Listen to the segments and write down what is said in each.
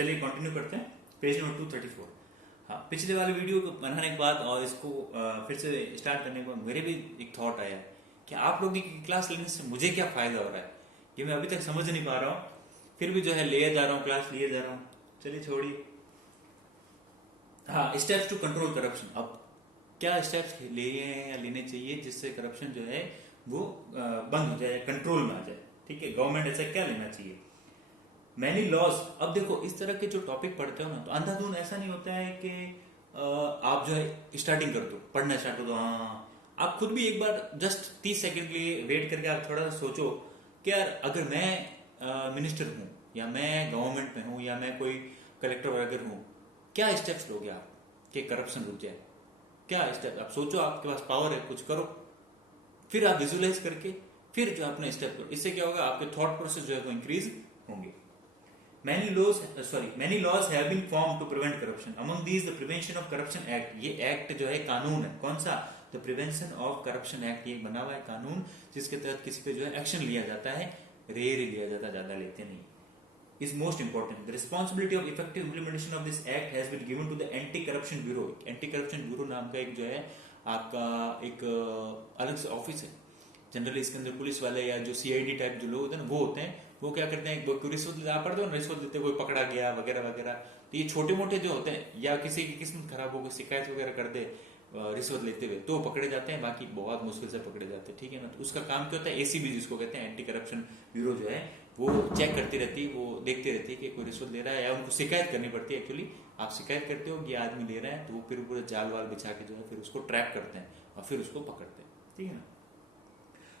चलिए कंटिन्यू करते हैं पेज नंबर 234। हाँ, पिछले वाले वीडियो को बनाने के बाद और इसको फिर से स्टार्ट करने के बाद मेरे भी एक थॉट आया कि आप लोगों की क्लास लेने से मुझे क्या फायदा हो रहा है, ये मैं अभी तक समझ नहीं पा रहा हूँ। फिर भी जो है लिए जा रहा हूँ, क्लास लिए जा रहा हूँ। चलिए छोड़िए। हाँ, स्टेप्स टू कंट्रोल करप्शन। अब क्या स्टेप्स लिए हैं या लेने चाहिए जिससे करप्शन जो है वो बंद हो जाए, कंट्रोल में आ जाए। ठीक है, गवर्नमेंट ऐसा क्या लेना चाहिए। Many laws. अब देखो, इस तरह के जो टॉपिक पढ़ते हो ना, तो अंधाधुंध ऐसा नहीं होता है कि आप जो है स्टार्टिंग कर दो, पढ़ना स्टार्ट कर दो। हाँ, आप खुद भी एक बार जस्ट 30 सेकंड के लिए वेट करके आप थोड़ा सा सोचो कि यार अगर मैं मिनिस्टर हूँ या मैं गवर्नमेंट में हूँ या मैं कोई कलेक्टर वगैरह हूँ, क्या स्टेप्स लोगे आप कि करप्शन रुक जाए। क्या स्टेप आप सोचो, आपके पास पावर है, कुछ करो। फिर आप विजुअलाइज करके फिर जो अपने स्टेप करो। इससे क्या होगा, आपके थॉट प्रोसेस जो है वो इंक्रीज होंगे। Many laws have been formed to prevent corruption. Among these, the Prevention of Corruption Act. ये एक्ट जो है कानून है, कौन सा, the prevention of corruption act. ये बना हुआ है कानून जिसके तहत किसी पे जो है एक्शन लिया जाता है, रेयर लिया जाता है, ज्यादा लेते नहीं। Is most important. The responsibility of effective implementation of this act has been given to the Anti-Corruption Bureau. Anti-Corruption Bureau नाम का एक जो है आपका एक अलग से ऑफिस है। जनरली इसके अंदर पुलिस वाले या जो सीआईडी टाइप जो लोग होते हैं ना, वो होते हैं। वो क्या करते हैं, कोई रिश्वत आप पढ़ते हो ना, रिश्वत देते कोई पकड़ा गया वगैरह वगैरह। तो ये छोटे मोटे जो होते हैं, या किसी की किस्मत खराब हो, कोई शिकायत वगैरह कर दे रिश्वत लेते हुए, तो पकड़े जाते हैं। बाकी बहुत मुश्किल से पकड़े जाते हैं। ठीक है ना। तो उसका काम क्या होता है, एसीबी जिसको कहते हैं, एंटी करप्शन ब्यूरो जो है वो चेक करती रहती है, वो देखती रहती है कि कोई रिश्वत ले रहा है, या उनको शिकायत करनी पड़ती है। एक्चुअली आप शिकायत करते हो कि आदमी ले रहा है, तो वो फिर पूरे जाल वाल बिछा के जो है फिर उसको ट्रैप करते हैं और फिर उसको पकड़ते हैं। ठीक है ना।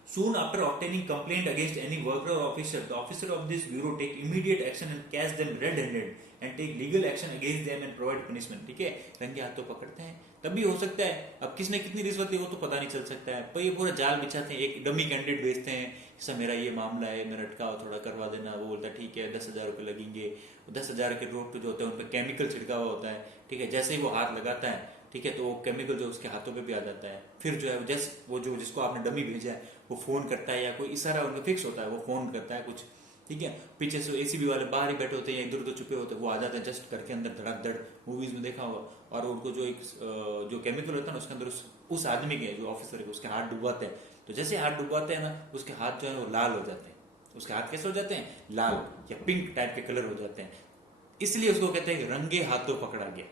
Soon after obtaining complaint against any worker or officer, the officer of this bureau take immediate action and catch them red-handed and take legal action against them and provide punishment. ठीक है, रंगे हाथों पकड़ते हैं। तब भी हो सकता है, अब किसने कितनी रिश्वत ली वो तो पता नहीं चल सकता है, पर ये पूरा जाल बिछाते हैं, एक डमी कैंडिडेट भेजते हैं, सर मेरा ये मामला है, मेरा अटकाव थोड़ा करवा देना। वो बोलता है ठीक है, 10,000 रुपये लगेंगे। 10,000 के रोड पे जो होते हैं उन पर केमिकल छिड़का हुआ होता है। ठीक है, जैसे ही वो हाथ लगाता है, ठीक है, तो वो केमिकल जो उसके हाथों पे भी आ जाता है। फिर जो है जैसे वो जो जिसको आपने डमी भेजा है वो फोन करता है, या कोई इशारा उनका फिक्स होता है, वो फोन करता है कुछ। ठीक है, पीछे से एसीबी वाले बाहर ही बैठे होते हैं, इधर उधर छुपे होते हैं, वो आ जाते हैं जस्ट करके अंदर, धड़क धड़, मूवीज में देखा होगा। और उनको जो एक जो केमिकल होता है ना, उसके अंदर उस आदमी के जो ऑफिसर के उसके हाथ डुबाते हैं। तो जैसे हाथ डुबाते हैं ना, उसके हाथ जो है वो लाल हो जाते हैं। उसके हाथ कैसे हो जाते हैं, लाल या पिंक टाइप के कलर हो जाते हैं। इसलिए उसको कहते हैं रंगे हाथों पकड़ा गया।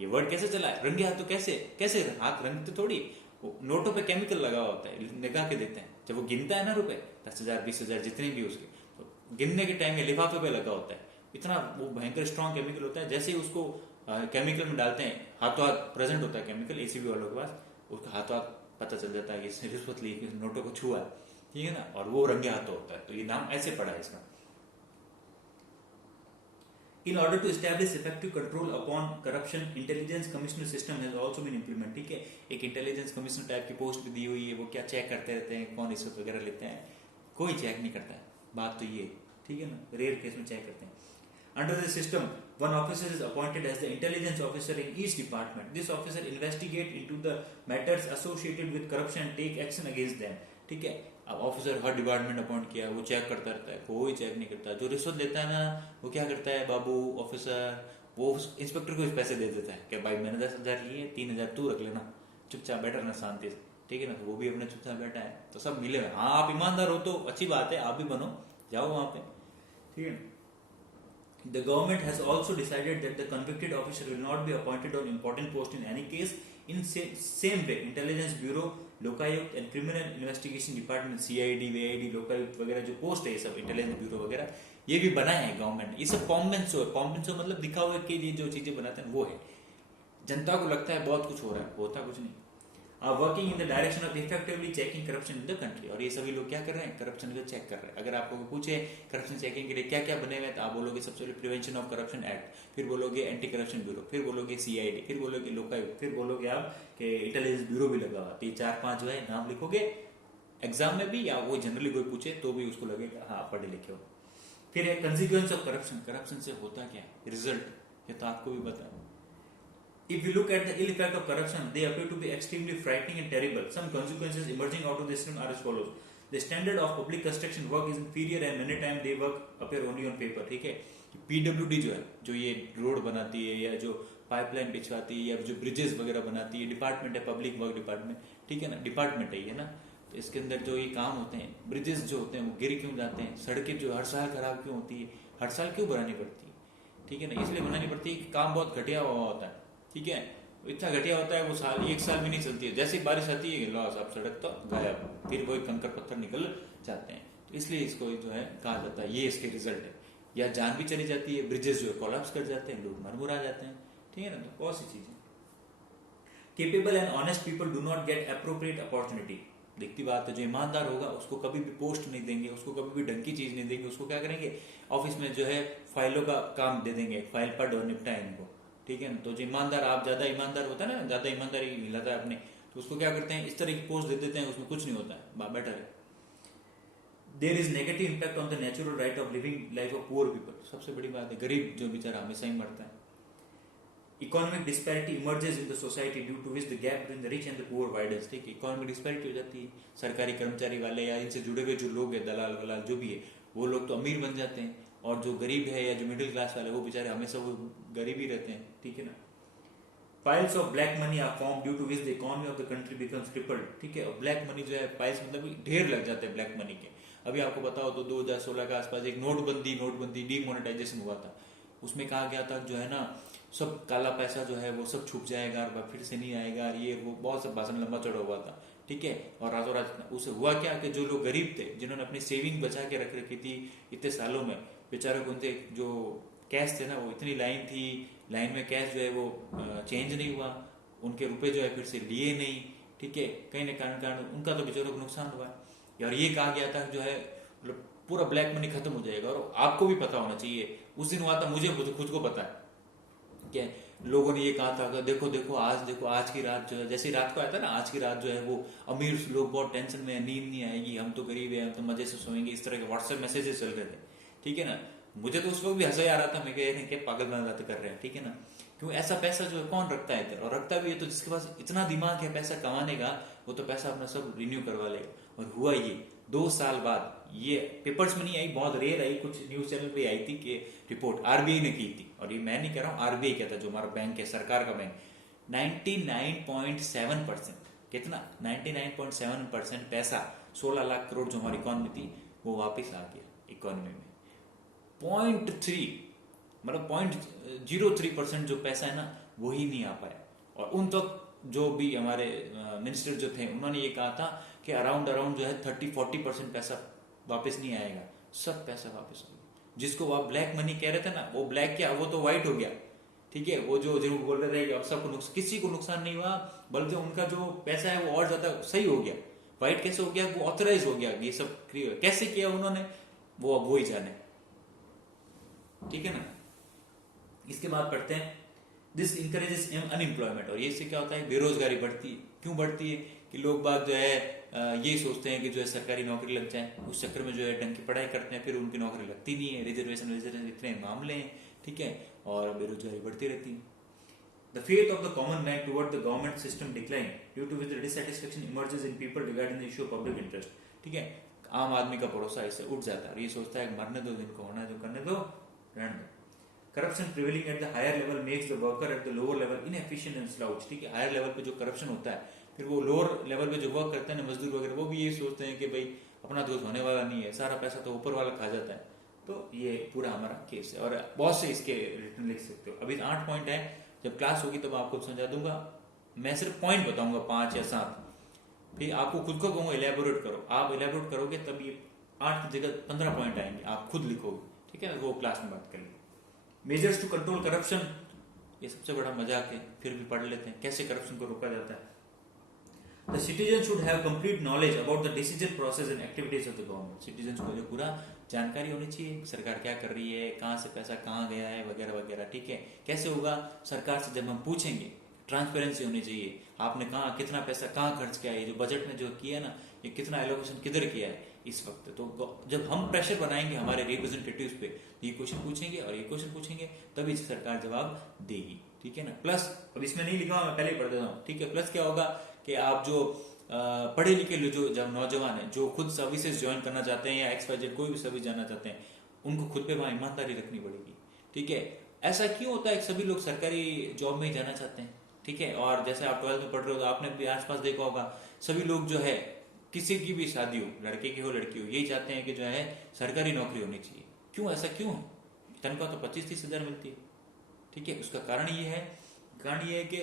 ये वर्ड कैसे चला है, रंगे हाथों, कैसे कैसे हाथ रंगते थोड़ी, नोटों पे केमिकल लगा होता है, निगाह के देते हैं। जब वो गिनता है ना रुपए, 10,000 20,000 जितने भी उसके, तो गिनने के टाइम में लिफाफे पे लगा होता है। इतना वो भयंकर स्ट्रॉन्ग केमिकल होता है। जैसे ही उसको केमिकल में डालते हैं, हाथों हाथ प्रेजेंट होता है केमिकल एसीबी वालों के पास, उसका हाथों हाथ पता चल जाता है कि इसने रिश्वत ली, नोटों को छुआ। ठीक है ना, और वो रंगे हाथों होता है। तो ये नाम ऐसे पड़ा है इसका। In order to establish effective control upon corruption, intelligence commissioner system has also been implemented. ठीक है, एक इंटेलिजेंस कमिश्नर टाइप की पोस्ट भी दी हुई है। वो क्या चेक करते रहते हैं, कौन रिश्वत वगैरह लेते हैं, कोई चेक नहीं करता है। बात तो ये, ठीक है ना, रेयर केस में चेक करते हैं। Under the system, one officer is appointed as the intelligence officer in each department. This officer investigate into the matters associated with corruption and take action against them. ठीक है, अब officer हर department appoint किया, वो check करता रहता है, कोई check नहीं करता। जो रिश्वत लेता है ना, वो क्या करता है, बाबू ऑफिसर वो इंस्पेक्टर को पैसे दे देता है कि भाई मैंने 10,000 लिए, 3,000 तू रख लेना, चुपचाप बैठा रहना शांति से। ठीक है ना, तो वो भी अपने चुपचाप बैठा है, तो सब मिले हुए। हाँ, आप ईमानदार हो तो अच्छी बात है, आप भी बनो, जाओ वहां पे। ठीक है। The government has also decided that the convicted officer will not be appointed on important post in any case. In same way, Intelligence Bureau, Lokayukta and criminal investigation department, CID VID, Lokayukta वगैरह जो पोस्ट है, ये सब intelligence bureau वगैरह ये भी बनाए हैं गवर्नमेंट। ये सब कॉम्बेंसो है। कॉम्बेंसो मतलब दिखावे के लिए जो चीजें बनाते हैं वो है। जनता को लगता है बहुत कुछ हो रहा है, होता कुछ नहीं। Working in the direction of effectively checking corruption in the country. और ये सभी लोग क्या कर रहे हैं, करप्शन को चेक कर रहे हैं। अगर आपको पूछे करप्शन चेकिंग के लिए क्या क्या बने हुए हैं, तो आप बोलोगे सबसे पहले प्रिवेंशन ऑफ करप्शन एक्ट, फिर बोलोगे एंटी करप्शन ब्यूरो, फिर बोलोगे सीआईडी, फिर बोलोगे लोकायुक्त, फिर बोलोगे आप कि इंटेलिजेंस ब्यूरो भी लगा हुआ। तो ये 4-5 जो है नाम लिखोगे एग्जाम में भी, या वो जनरली कोई पूछे तो भी उसको लगेगा हाँ पढ़े लिखे हो। फिर है कंसिक्वेंस ऑफ करप्शन। करप्शन से होता क्या, रिजल्ट, ये तो आपको भी पता है। If you look at the ill effect of corruption, they appear to be extremely frightening and terrible. Some consequences emerging out of the system are as follows. The standard of public construction work is inferior and many times they work appear only on paper. ठीक है, PWD जो है, जो ये road बनाती है या जो पाइपलाइन बिछवाती है या जो ब्रिजेस वगैरह बनाती है, डिपार्टमेंट है, पब्लिक वर्क डिपार्टमेंट, ठीक है ना, डिपार्टमेंट है ये ना। तो इसके अंदर जो ये काम होते हैं, ब्रिजेस जो होते हैं वो गिर क्यों जाते हैं, सड़कें जो हर साल खराब क्यों होती है, हर साल क्यों बनानी पड़ती है, ठीक है ना, इसलिए बनानी पड़ती है कि काम बहुत घटिया हुआ होता है, ठीक है, इतना घटिया होता है वो साल, एक साल भी नहीं चलती है, जैसे ही बारिश आती है लॉस, आप सड़क तो गायब, फिर वही कंकर पत्थर निकल जाते हैं। तो इसलिए इसको जो है कहा जाता है, ये इसके रिजल्ट है। या जान भी चली जाती है, ब्रिजेस जो है कोलैप्स कर जाते हैं, लोग मरमुरा जाते हैं, ठीक है ना। तो बहुत सी चीजें। Capable and honest people do not gate appropriate opportunity. दिखती बात है, जो ईमानदार होगा उसको कभी भी पोस्ट नहीं देंगे, उसको कभी भी ढंग की चीज नहीं देंगे, उसको क्या करेंगे, ऑफिस में जो है फाइलों का काम दे देंगे, फाइल पढ़ और निपटाए इनको, ठीक है ना। तो जो ईमानदार, आप ज्यादा ईमानदार होता है ना, ज्यादा ईमानदारी मिलाता है अपने, तो उसको क्या करते हैं, इस तरह की पोस्ट दे देते हैं, उसमें कुछ नहीं होता है, बेटर है। There is negative impact on the natural right of living life of poor people. सबसे बड़ी बात है, गरीब जो बेचारा हमेशा ही मरता है। Economic disparity emerges in the society due to which the gap between the rich and the poor widens. ठीक है, इकोनॉमिक डिस्पैरिटी हो जाती है, सरकारी कर्मचारी वाले या इनसे जुड़े हुए जो लोग हैं, दलाल वलाल जो भी है, वो लोग तो अमीर बन जाते हैं, और जो गरीब है या जो मिडिल क्लास वाले, वो बेचारे हमेशा वो गरीब ही रहते हैं, ठीक है ना। Piles of black money are formed due to which the economy of the country becomes crippled. ठीक है, और ब्लैक मनी जो है, पाइल्स मतलब ढेर लग जाते हैं ब्लैक मनी के। अभी आपको पता हो तो 2016 के आसपास एक नोटबंदी डीमोनेटाइजेशन हुआ था, उसमें कहा गया था जो है ना, सब काला पैसा जो है वो सब छुप जाएगा और फिर से नहीं आएगा, ये वो बहुत सब भाषण लंबा चढ़ा हुआ था, ठीक है। और रातों रात उसे हुआ क्या कि जो लोग गरीब थे, जिन्होंने अपनी सेविंग बचा के रख रखी थी इतने सालों में, बेचारों को उनसे जो कैश थे ना, वो इतनी लाइन थी, लाइन में कैश जो है वो चेंज नहीं हुआ, उनके रुपए जो है फिर से लिए नहीं, ठीक है, कहीं ना कारण उनका तो बेचारों को नुकसान हुआ। और ये कहा गया था जो है मतलब पूरा ब्लैक मनी खत्म हो जाएगा, और आपको भी पता होना चाहिए, उस दिन हुआ था, मुझे खुद को पता है क्या, लोगों ने ये कहा था कि देखो आज की रात जो है, जैसे रात को आया था ना, आज की रात जो है वो अमीर लोग बहुत टेंशन में, नींद नहीं आएगी, हम तो गरीब है, हम तो मजे से सोएंगे, इस तरह के व्हाट्सएप मैसेजेस चल रहे थे, ठीक है ना। मुझे तो उस वक्त भी हंसा आ रहा था, मैं कह रहे क्या पागल बना बातें कर रहे हैं, ठीक है ना। क्यों ऐसा पैसा जो है कौन रखता है इधर, और रखता भी है तो जिसके पास इतना दिमाग है पैसा कमाने का, वो तो पैसा अपना सब रिन्यू करवा लेगा। और हुआ ये 2 साल बाद, ये पेपर्स में नहीं आई, बहुत रेयर आई, कुछ न्यूज चैनल पे आई थी कि रिपोर्ट आरबीआई ने की थी, और ये मैं नहीं कह रहा हूँ, आरबीआई कहता जो हमारा बैंक है, सरकार का बैंक, 99.7%, कितना 99.7% पैसा, 16 लाख करोड़ जो हमारी इकोनॉमी थी, वो वापस आ गया इकोनॉमी में। 0.3 मतलब 0.03% जो पैसा है ना, वही नहीं आ पाया। और उन तक जो भी हमारे मिनिस्टर जो थे, उन्होंने ये कहा था कि अराउंड जो है 30-40% पैसा वापस नहीं आएगा, सब पैसा वापस हो गया। जिसको आप ब्लैक मनी कह रहे थे ना, वो ब्लैक क्या, वो तो व्हाइट हो गया, ठीक है। वो जो जिनको बोल रहे थे कि अब सबको किसी को नुकसान नहीं हुआ, बल्कि उनका जो पैसा है वो और ज्यादा सही हो गया। व्हाइट कैसे हो गया, वो ऑथराइज हो गया, ये सब कैसे किया उन्होंने, वो अब वो ही जाने, ठीक है ना। इसके बाद पढ़ते हैं, दिस इंकरेजेस अनएम्प्लॉयमेंट। और ये से क्या होता है, बेरोजगारी बढ़ती है। क्यों बढ़ती है कि लोग बात जो है ये सोचते हैं कि जो है सरकारी नौकरी लग जाए, उस चक्कर में जो है ढंग की पढ़ाई करते हैं, फिर उनकी नौकरी लगती नहीं है, रिजर्वेशन इतने मामले हैं, ठीक है, और बेरोजगारी बढ़ती रहती है। The faith of the common man toward the government system decline due to which the dissatisfaction emerges in people regarding the issue of public interest। ठीक है, आम आदमी का भरोसा इससे उठ जाता है और ये सोचता है मरने दो, जिनको होना है जो करने दो, रहने दो। Corruption prevailing at the higher level makes the worker at the lower level inefficient and slouch. ठीक है, हायर लेवल पे जो करप्शन होता है, फिर वो लोअर लेवल पे जो वर्क करते हैं ना, मजदूर वगैरह, वो भी यही सोचते हैं कि भाई अपना तो कुछ होने वाला नहीं है, सारा पैसा तो ऊपर वाला खा जाता है। तो ये पूरा हमारा केस है, और बहुत से इसके रिटर्न लिख सकते हो। अभी 8 पॉइंट है, जब क्लास होगी तब आपको समझा दूंगा। मैं सिर्फ पॉइंट बताऊंगा 5 या 7, फिर आपको खुद को कहूंगा इलेबोरेट करो। आप इलेबोरेट करोगे तब ये 8 की जगह 15 पॉइंट आएंगे, आप खुद लिखोगे, ठीक है, वो क्लास में बात करेंगे। मेजर्स टू कंट्रोल करप्शन, ये सबसे बड़ा मजाक है, फिर भी पढ़ लेते हैं कैसे करप्शन को रोका जाता है। The citizen should have complete knowledge about the decision process and activities of the government। Citizen को जो पूरा जानकारी होनी चाहिए, सरकार क्या कर रही है, कहाँ से पैसा कहाँ गया है, वगैरह वगैरह, ठीक है। कैसे होगा, सरकार से जब हम पूछेंगे, ट्रांसपेरेंसी होनी चाहिए, आपने कहाँ कितना पैसा कहाँ खर्च किया है, जो बजट में जो किया है ना, ये कितना एलोकेशन किधर किया है इस वक्त। तो जब हम प्रेशर बनाएंगे हमारे रिप्रेजेंटेटिव्स पे, ये क्वेश्चन पूछेंगे और ये क्वेश्चन पूछेंगे, तभी सरकार जवाब देगी, ठीक है ना। प्लस, अब इसमें नहीं लिखा, मैं पहले ही पढ़ देता हूँ, ठीक है। प्लस क्या होगा कि आप जो पढ़े लिखे जो जब नौजवान है, जो खुद सर्विसेज ज्वाइन करना चाहते हैं या XYZ कोई भी सर्विस जाना चाहते हैं, उनको खुद पे वहां ईमानदारी रखनी पड़ेगी। ठीक है, ऐसा क्यों होता है कि सभी लोग सरकारी जॉब में ही जाना चाहते हैं? ठीक है, और जैसे आप 12th में पढ़ रहे हो तो आपने भी आसपास देखा होगा, सभी लोग जो है किसी की भी शादी हो, लड़के की हो लड़की हो, यही चाहते हैं कि जो है सरकारी नौकरी होनी चाहिए। क्यों, ऐसा क्यों है? तनख्वाह तो 25-30 हजार मिलती है। ठीक है, उसका कारण ये है कि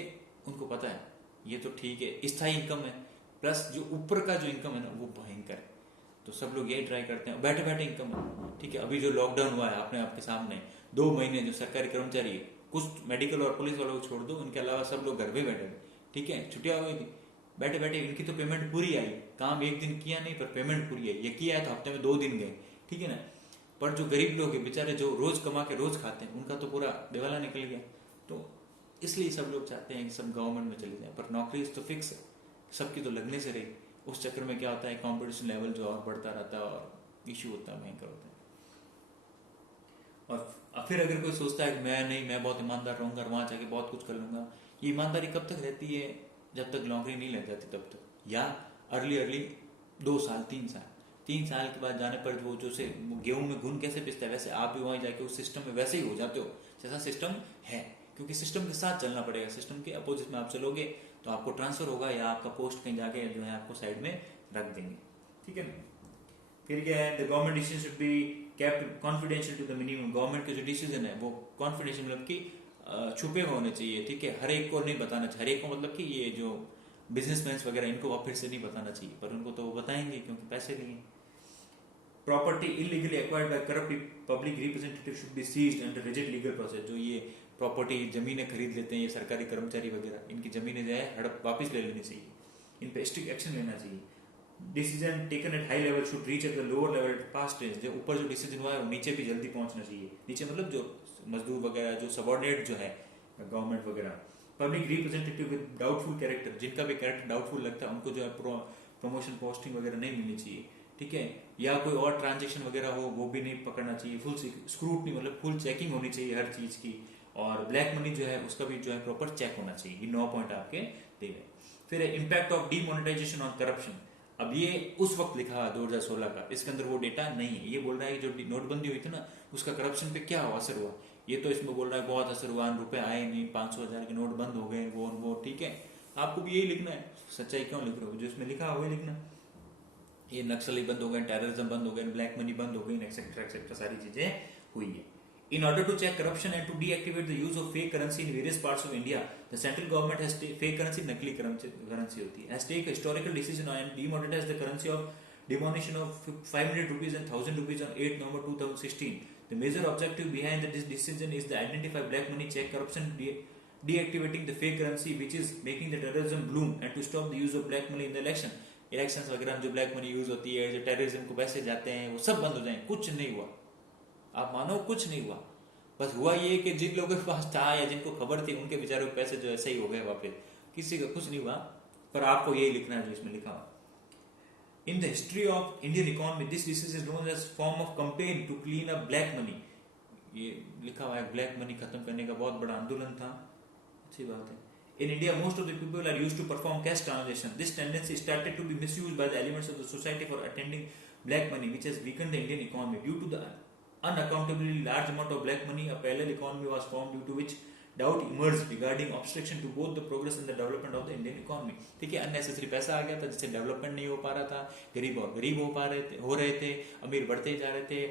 उनको पता है ये तो ठीक है, स्थायी इनकम है, प्लस जो ऊपर का जो इनकम है ना वो भयंकर है, तो सब लोग यही ट्राई करते हैं, बैठे बैठे इनकम है। ठीक है, अभी जो लॉकडाउन हुआ है आपने आपके सामने 2 महीने, जो सरकारी कर्मचारी है, कुछ मेडिकल और पुलिस वालों को छोड़ दो, उनके अलावा सब लोग घर पे बैठे थे। ठीक है, छुट्टियां हुई थी, बैठे बैठे इनकी तो पेमेंट पूरी आई, काम एक दिन किया नहीं पर पेमेंट पूरी आई, ये किया है तो हफ्ते में 2 दिन गए। ठीक है ना, पर जो गरीब लोग हैं बेचारे, जो रोज कमा के रोज खाते हैं, उनका तो पूरा दिवाला निकल गया। तो इसलिए सब लोग चाहते हैं कि सब गवर्नमेंट में चले जाए, पर नौकरी तो फिक्स है, सबकी तो लगने से रही। उस चक्कर में क्या होता है, कंपटीशन लेवल जो और बढ़ता रहता है और इश्यू होता है, भयंकर होता है। और फिर अगर कोई सोचता है कि मैं बहुत ईमानदार रहूंगा और वहां जाके बहुत कुछ कर लूंगा, ये ईमानदारी कब तक रहती है? जब तक नौकरी नहीं लग जाती तब तक, या अर्ली 2 साल 3 साल, 3 साल के बाद जाने पर वो जो से गेहूं में घुन कैसे पिसता है, वैसे आप भी वहां जाके उस सिस्टम में वैसे ही हो जाते हो जैसा सिस्टम है, क्योंकि सिस्टम के साथ चलना पड़ेगा। सिस्टम के अपोजिट में आप चलोगे तो आपको ट्रांसफर होगा, या आपका पोस्ट कहीं जाके जो है आपको साइड में रख देंगे। ठीक है, फिर क्या है, the government decision should be kept confidential to the minimum. Government के जो डिसीजन है वो कॉन्फिडेंशियल मतलब कि छुपे हुए होने चाहिए। ठीक है, हर एक को नहीं बताना चाहिए, हर एक को मतलब कि ये जो बिजनेसमैन वगैरह इनको फिर से नहीं बताना चाहिए, पर उनको तो वो बताएंगे क्योंकि पैसे लिए। Property illegally acquired by corrupt public representative should be seized under rigid legal process. जो ये प्रॉपर्टी जमीनें खरीद लेते हैं ये सरकारी कर्मचारी वगैरह, इनकी जमीनें जो है हड़प वापस ले लेनी चाहिए, इन पे स्ट्रिक्ट एक्शन लेना चाहिए। Decision taken at high level should reach at the lower level at fast stage. जो ऊपर जो डिसीजन हुआ है वो नीचे भी जल्दी पहुंचना चाहिए। नीचे मतलब जो मजदूर वगैरह, जो सबॉर्डिनेट जो है गवर्नमेंट वगैरह। Public representative with doubtful character, जिनका भी कैरेक्टर डाउटफुल लगता है उनको जो है प्रमोशन पोस्टिंग वगैरह नहीं मिलनी चाहिए। ठीक है, या कोई और ट्रांजेक्शन वगैरह हो वो भी नहीं पकड़ना चाहिए। फुल स्क्रूटनी मतलब फुल चेकिंग होनी चाहिए हर चीज की। और ब्लैक मनी जो है उसका भी जो है प्रॉपर चेक होना चाहिए। ये 9 पॉइंट आपके दिए गए। फिर impact of demonetization on corruption. अब ये उस वक्त लिखा 2016 का, इसके अंदर वो डेटा नहीं है। ये बोल रहा है कि जो नोटबंदी हुई थी ना उसका करप्शन पे क्या असर हुआ, ये तो इसमें बोल रहा है बहुत असर हुआ, रुपए आए नहीं, 500,000 के नोट बंद हो गए, वो ठीक है, आपको भी यही लिखना है। सच्चाई क्यों लिख रहे हो, जो इसमें लिखा है वही लिखना। ये नक्सली बंद हो गए, टेररिज्म बंद हो गए, ब्लैक मनी बंद हो गई, एक्सेट्रा एक्सेट्रा सारी चीजें हुई है। In order to check corruption and to deactivate the use of fake currency in various parts of India, the central government has fake currency, नकली currency होती है, has taken historical decision and demonetized the currency of demolition of 500 rupees and 1000 rupees on 8 November 2016. The major objective behind this decision is to identify black money, check corruption, deactivating the fake currency which is making the terrorism bloom, and to stop the use of black money in the elections वगैरह में जो black money use होती है, जो terrorism को पैसे जाते हैं, वो सब बंद हो जाए। कुछ नहीं हुआ, आप मानो कुछ नहीं हुआ। बस हुआ ये कि जिन लोगों के पास था या जिनको खबर थी उनके बेचारों के पैसे जो है सही हो गए वापस, किसी का कुछ नहीं हुआ। पर आपको यही लिखना है जो इसमें लिखा हुआ। In the history of Indian economy this disease is known as form of campaign to clean up black money. ये लिखा हुआ है, ब्लैक मनी खत्म करने का बहुत बड़ा आंदोलन था। अच्छी बात है। In India, most of the people are used to perform cash transactions. This tendency started to be misused by the elements of the society for attending black money, which has weakened the Indian economy. Due to the unaccountably large amount of black money, a parallel economy was formed, due to which doubt emerged regarding obstruction to both the progress and the development of the Indian economy. ठीक है, unnecessary पैसा आ गया था जिससे development नहीं हो पा रहा था, गरीब और गरीब हो रहे थे, अमीर बढ़ते जा रहे थे,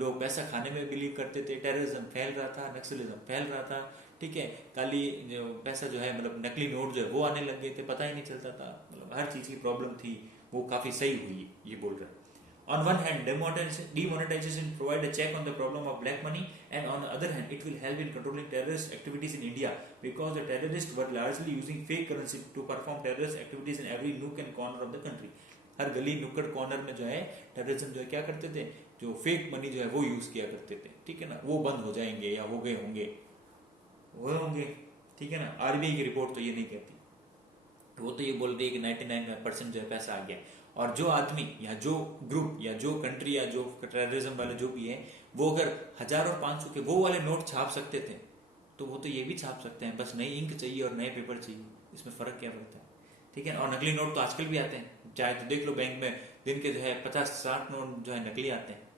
लोग पैसा खाने में बिलीव करते थे, टेररिज्म फैल रहा था, नक्सलिज्म फैल रहा था। ठीक है, काली जो पैसा जो है मतलब नकली नोट जो है वो आने लग गए थे, पता ही नहीं चलता था, मतलब हर चीज की प्रॉब्लम थी, वो काफी सही हुई, ये बोल रहा है। On one hand, demonetization provide a check on the problem of black money, and on the other hand, it will help in controlling terrorist activities in India, because the terrorists were largely using fake currency to perform terrorist activities in every nook and corner of the country. हर गली नुक्कड़ corner में जो है terrorism जो है क्या करते थे, जो फेक मनी जो है वो यूज किया करते थे। ठीक है ना, वो बंद हो जाएंगे या हो गए होंगे, ठीक है ना। आरबीआई की रिपोर्ट तो ये नहीं कहती, वो तो ये बोल रही है कि 99% जो है पैसा आ गया। और जो आदमी या जो ग्रुप या जो कंट्री या जो टेररिज्म वाले जो भी है, वो अगर 1000 और 500 के वो वाले नोट छाप सकते थे तो वो तो ये भी छाप सकते हैं, बस नई इंक चाहिए और नए पेपर चाहिए, इसमें फर्क क्या पड़ता है। ठीक है, और नकली नोट तो आजकल भी आते हैं, चाहे तो देख लो बैंक में दिन के जो है 50-60 नोट जो है नकली आते हैं।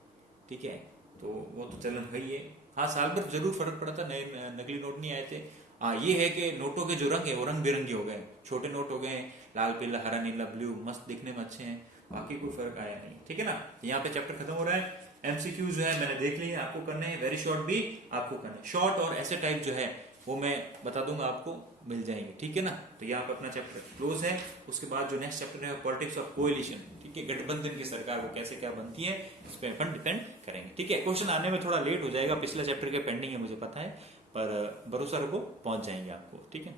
ठीक है, तो वो तो चलन है ही है। हाँ, साल भर जरूर फर्क पड़ा था, नए नकली नोट नहीं आए थे। हाँ, ये है कि नोटों के जो रंग है वो रंग बिरंगे हो गए, छोटे नोट हो गए लाल पीला हरा नीला ब्लू, मस्त दिखने में अच्छे हैं, बाकी कोई फर्क आया नहीं। ठीक है ना, यहाँ पे चैप्टर खत्म हो रहा है। एमसीक्यू जो है मैंने देख लिए, आपको करने हैं, वेरी शॉर्ट भी आपको करना है, शॉर्ट और ऐसे टाइप जो है वो मैं बता दूंगा, आपको मिल जाएंगे। ठीक है ना, तो यहाँ पे अपना चैप्टर क्लोज है। उसके बाद जो नेक्स्ट चैप्टर है पॉलिटिक्स ऑफ कोएलिशन, ठीक है, गठबंधन की सरकार वो कैसे क्या बनती है इस पर अपन डिपेंड करेंगे। ठीक है, क्वेश्चन आने में थोड़ा लेट हो जाएगा, पिछला चैप्टर के पेंडिंग है मुझे पता है, पर भरोसा रखो पहुंच जाएंगे आपको। ठीक है।